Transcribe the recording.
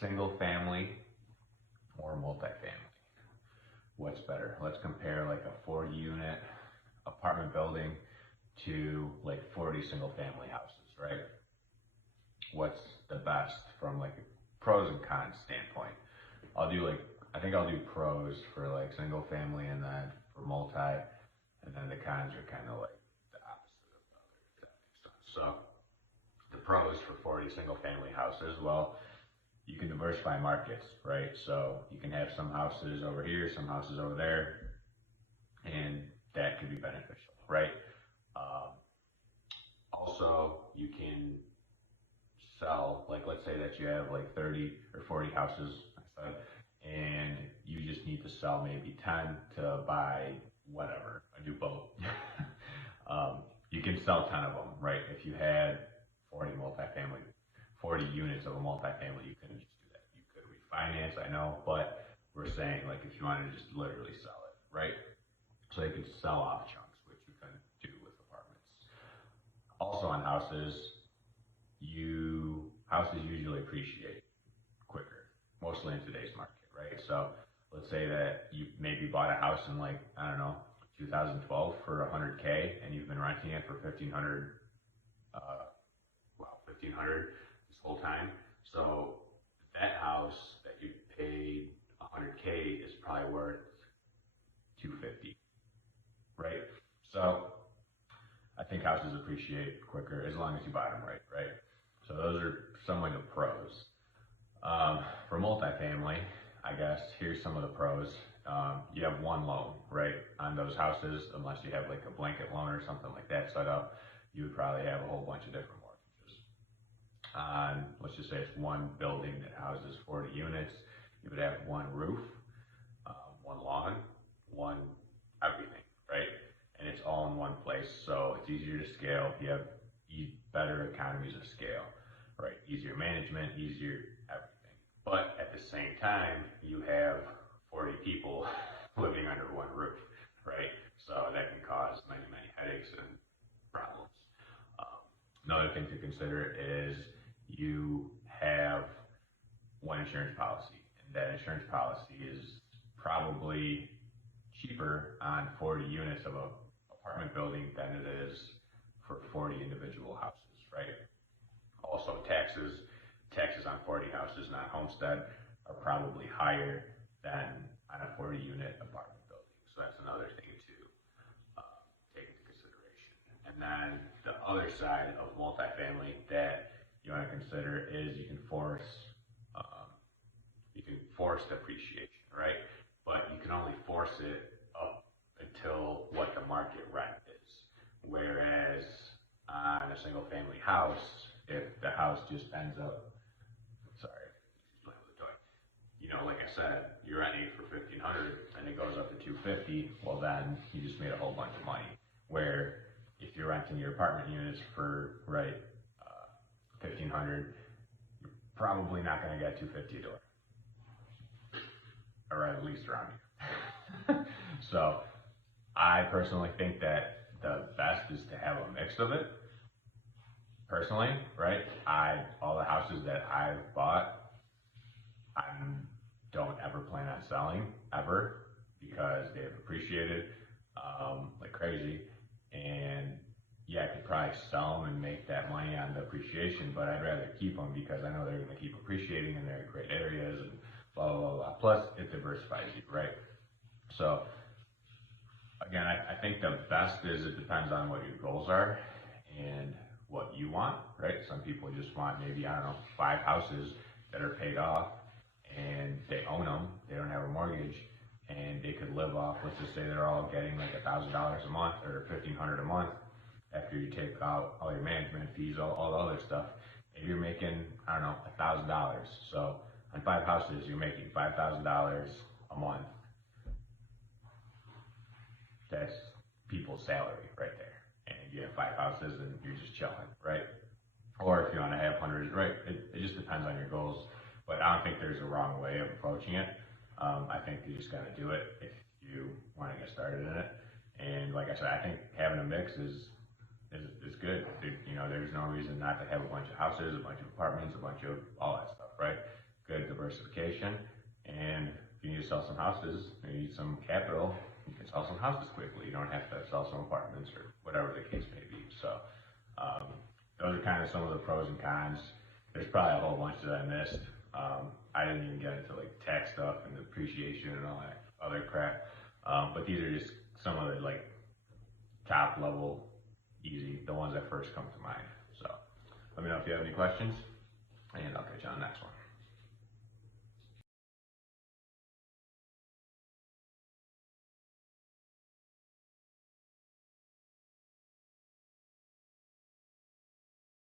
single family or multifamily? What's better? Let's compare like a 40 unit apartment building to like 40 single family houses, right? What's the best from like a pros and cons standpoint? I think I'll do pros for like single family and then for multi, and then the cons are kind of like the opposite of the other, if that makes sense. So the pros for 40 single family houses, well, you can diversify markets, right? So you can have some houses over here, some houses over there, and that could be beneficial, right? Um, Also, you can sell, like let's say that you have like 30 or 40 houses, I said, and you just need to sell maybe 10 to buy whatever, a new boat. You can sell 10 of them, right? If you had 40 multifamily, 40 units of a multifamily, you couldn't just do that. You could refinance, I know, but we're saying like if you wanted to just literally sell it, right? So you could sell off chunks, which you couldn't do with apartments. Also on houses, houses usually appreciate quicker, mostly in today's market, right? So let's say that you maybe bought a house in like, I don't know, 2012 for 100K and you've been renting it for 1500, 1500 this whole time. So that house that you paid 100K is probably worth 250, right? So I think houses appreciate quicker as long as you buy them right, right? So those are some of the pros. For multifamily, I guess here's some of the pros. You have one loan, right, on those houses, unless you have like a blanket loan or something like that set up. You would probably have a whole bunch of different mortgages. Let's just say it's one building that houses 40 units. You would have one roof, one lawn, one everything, right? And it's all in one place, so it's easier to scale. You have better economies of scale, right? Easier management, easier everything. But at the same time, you have 40 people living under one roof, right? So that can cause many, many headaches and problems. Another thing to consider is you have one insurance policy, and that insurance policy is probably cheaper on 40 units of a apartment building than it is for 40 individual houses, right? Also taxes on 40 houses, not homestead, are probably higher than on a 40 unit apartment building. So that's another thing to take into consideration. And then the other side of multifamily that you want to consider is you can force depreciation, right? But you can only force it up until what the market rent is. Whereas on a single family house, if the house just ends up, playing with a toy. You know, like I said, you're renting it for 1500 and it goes up to 250, well then you just made a whole bunch of money. Where if you're renting your apartment units for, 1500, you're probably not gonna get 250 a door. Or at least around here. So I personally think that the best is to have a mix of it. Personally, right? All the houses that I've bought, I don't ever plan on selling ever because they have appreciated like crazy. And yeah, I could probably sell them and make that money on the appreciation, but I'd rather keep them because I know they're going to keep appreciating and they're in great areas and blah, blah, blah, blah. Plus, it diversifies you, right? So again, I think the best is it depends on what your goals are and what you want, right? Some people just want maybe, I don't know, 5 houses that are paid off and they own them, they don't have a mortgage, and they could live off, let's just say they're all getting like $1,000 a month or $1,500 a month after you take out all your management fees, all the other stuff. Maybe you're making, I don't know, $1,000. So on 5 houses, you're making $5,000 a month. That's people's salary right there. And you have 5 houses and you're just chilling, right? Or if you want to have hundreds, right? It just depends on your goals. But I don't think there's a wrong way of approaching it. I think you just got to do it if you want to get started in it. And like I said, I think having a mix is good. You know, there's no reason not to have a bunch of houses, a bunch of apartments, a bunch of all that stuff, right? good diversification. And if you need to sell some houses, you need some capital, you can sell some houses quickly. You don't have to sell some apartments or whatever the case may be. So those are kind of some of the pros and cons. There's probably a whole bunch that I missed. I didn't even get into like tax stuff and depreciation and all that other crap. But these are just some of the like top level, easy, the ones that first come to mind. So let me know if you have any questions, and I'll catch you on the next one.